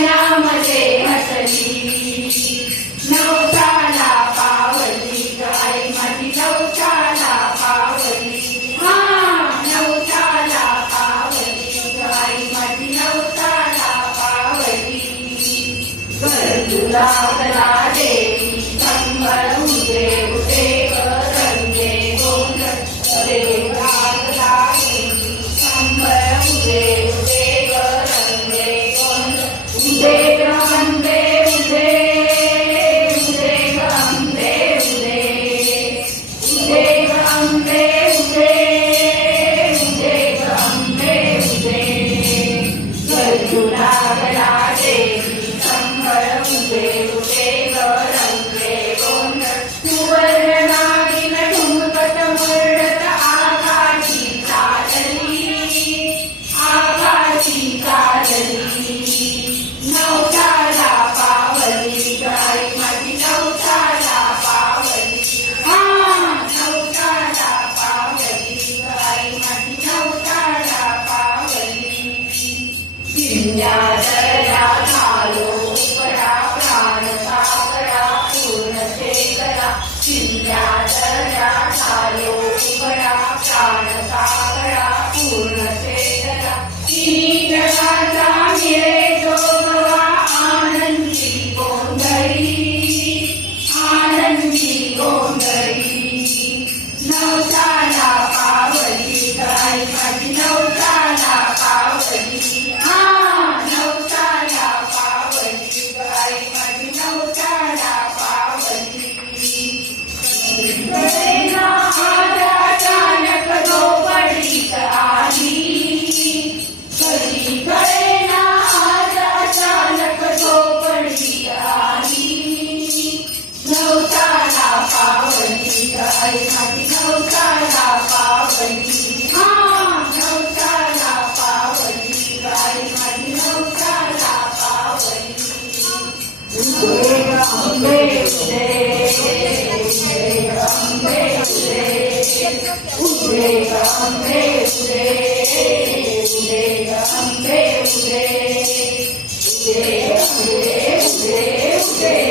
now, my dear. Sing Amém.